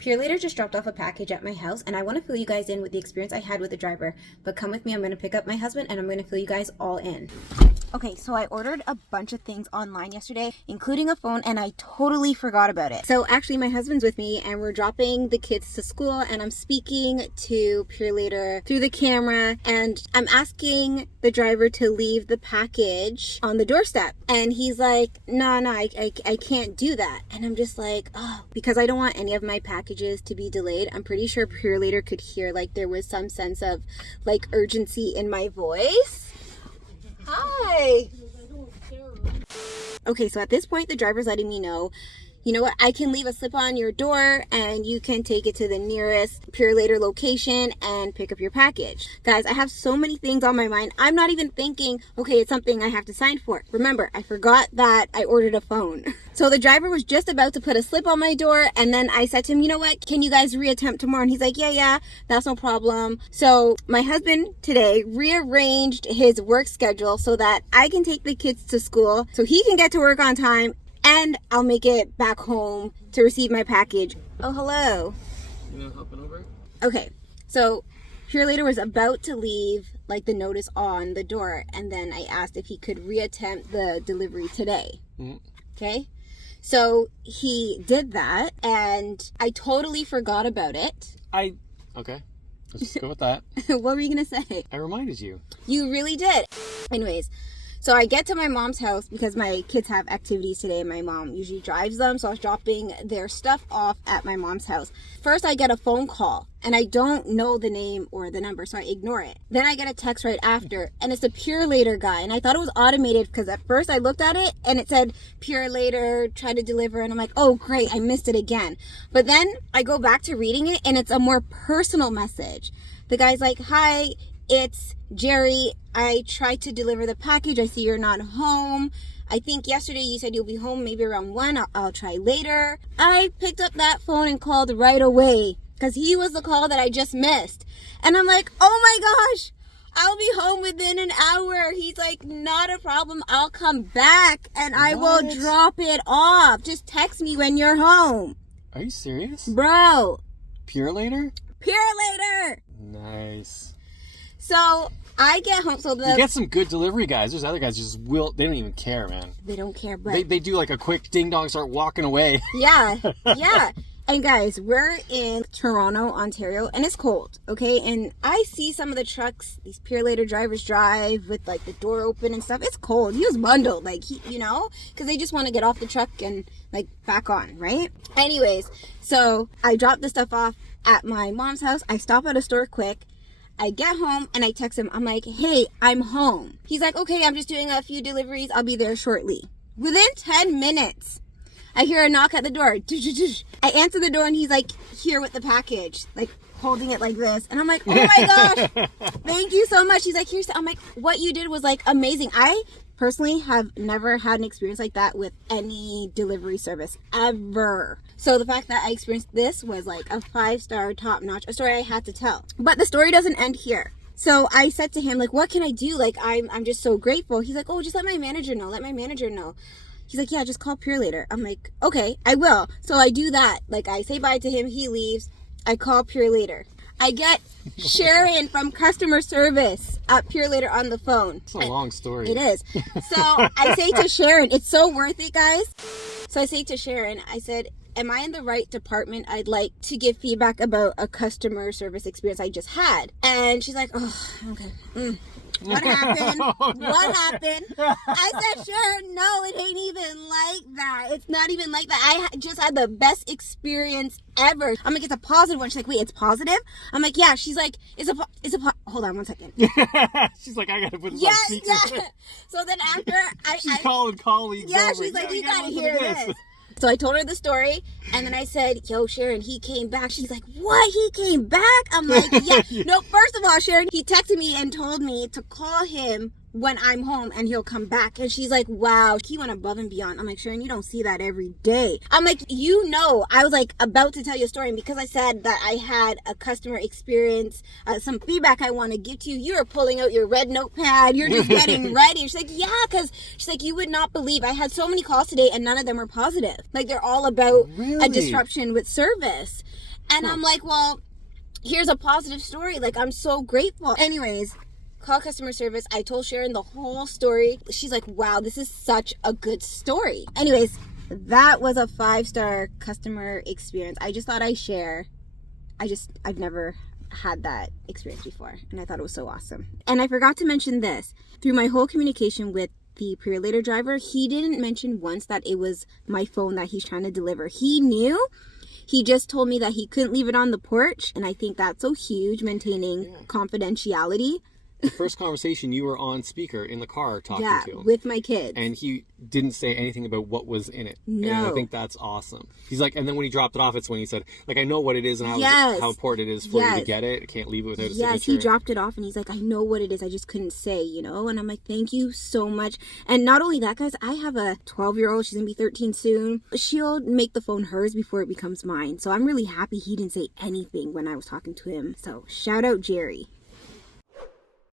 PUROLATOR just dropped off a package at my house, and I want to fill you guys in with the experience I had with the driver. But come with me, I'm going to pick up my husband, and I'm going to fill you guys all in. Okay, so I ordered a bunch of things online yesterday, including a phone, and I totally forgot about it. So actually, my husband's with me, and we're dropping the kids to school, and I'm speaking to PUROLATOR through the camera, and I'm asking the driver to leave the package on the doorstep. And he's like, no, I can't do that. And I'm just like, oh, because I don't want any of my packages to be delayed. I'm pretty sure PUROLATOR could hear like there was some sense of like urgency in my voice. Hi. Okay, so at this point, the driver's letting me know, you know what, I can leave a slip on your door and you can take it to the nearest PUROLATOR location and pick up your package. Guys, I have so many things on my mind. I'm not even thinking, okay, it's something I have to sign for. Remember, I forgot that I ordered a phone. So the driver was just about to put a slip on my door, and then I said to him, you know what, can you guys reattempt tomorrow? And he's like, yeah, that's no problem. So my husband today rearranged his work schedule so that I can take the kids to school so he can get to work on time, and I'll make it back home to receive my package. Oh, hello. You know, hopping over? Okay, so PUROLATOR was about to leave like the notice on the door, and then I asked if he could reattempt the delivery today. Okay, so he did that, and I totally forgot about it. Okay, let's just go with that. What were you gonna say? I reminded you. You really did. Anyways, so I get to my mom's house because my kids have activities today. My mom usually drives them, so I was dropping their stuff off at my mom's house. First, I get a phone call, and I don't know the name or the number, so I ignore it. Then I get a text right after, and it's a PUROLATOR guy, and I thought it was automated because at first I looked at it, and it said PUROLATOR, try to deliver, and I'm like, oh, great, I missed it again. But then I go back to reading it, and it's a more personal message. The guy's like, hi, it's Jerry. I tried to deliver the package. I see you're not home. I think yesterday you said you'll be home maybe around 1. I'll try later. I picked up that phone and called right away because he was the call that I just missed. And I'm like, oh my gosh, I'll be home within an hour. He's like, not a problem. I'll come back and I will drop it off. Just text me when you're home. Are you serious? Bro. PUROLATOR? PUROLATOR. Nice. So I get home. So you get some good delivery guys. There's other guys they don't even care, man. They don't care, but they do like a quick ding dong, start walking away. Yeah. And guys, we're in Toronto, Ontario, and it's cold, okay? And I see some of the trucks these PUROLATOR drivers drive with like the door open and stuff. It's cold. He was bundled, like because they just want to get off the truck and like back on, right? Anyways, so I dropped the stuff off at my mom's house. I stop at a store quick. I get home and I text him. I'm like, hey, I'm home. He's like, okay, I'm just doing a few deliveries. I'll be there shortly. Within 10 minutes, I hear a knock at the door. I answer the door and he's like, here with the package, like holding it like this. And I'm like, oh my gosh, thank you so much. He's like, here's, I'm like, what you did was like amazing. I personally have never had an experience like that with any delivery service ever. So the fact that I experienced this was like a 5-star, top-notch, a story I had to tell. But the story doesn't end here. So I said to him, like, what can I do? Like, I'm just so grateful. He's like, oh, just let my manager know. Let my manager know. He's like, yeah, just call PUROLATOR. I'm like, okay, I will. So I do that. Like, I say bye to him. He leaves. I call PUROLATOR. I get Sharon from customer service at PUROLATOR on the phone. It's a long story. It is. So I say to Sharon, it's so worth it, guys. So I say to Sharon, I said, am I in the right department? I'd like to give feedback about a customer service experience I just had. And she's like, oh, okay. What happened? What happened? I said, Sharon, no, it ain't even like that. It's not even like that. I just had the best experience ever. I'm like, it's a positive one. She's like, wait, it's positive? I'm like, yeah. She's like, hold on one second. She's like, I gotta put this on speaker. Yeah. So then after she's calling colleagues. Yeah, she's like, you gotta hear this. So I told her the story, and then I said, yo, Sharon, he came back. She's like, what? He came back? I'm like, yeah. No, first of all, Sharon, he texted me and told me to call him when I'm home and he'll come back. And she's like, wow, he went above and beyond. I'm like, Sharon, you don't see that every day. I'm like, I was like about to tell you a story, and because I said that I had a customer experience, some feedback I want to give to you, you're pulling out your red notepad, you're just getting ready. She's like, yeah, because she's like, you would not believe I had so many calls today and none of them were positive. Like, they're all about a disruption with service. And I'm like, well, here's a positive story. Like, I'm so grateful. Anyways, call customer service. I told Sharon the whole story. She's like, wow, this is such a good story. Anyways, that was a 5-star customer experience. I just thought I'd share. I've never had that experience before, and I thought it was so awesome. And I forgot to mention this. Through my whole communication with the PUROLATOR driver, he didn't mention once that it was my phone that he's trying to deliver. He knew. He just told me that he couldn't leave it on the porch, and I think that's so huge, maintaining confidentiality. The first conversation, you were on speaker in the car talking to him. With my kids. And he didn't say anything about what was in it. No. And I think that's awesome. He's like, and then when he dropped it off, it's when he said, like, I know what it is and how important it is for you to get it. I can't leave it without a signature. Yes, he dropped it off and he's like, I know what it is. I just couldn't say, you know? And I'm like, thank you so much. And not only that, guys, I have a 12-year-old. She's going to be 13 soon. She'll make the phone hers before it becomes mine. So I'm really happy he didn't say anything when I was talking to him. So shout out Jerry.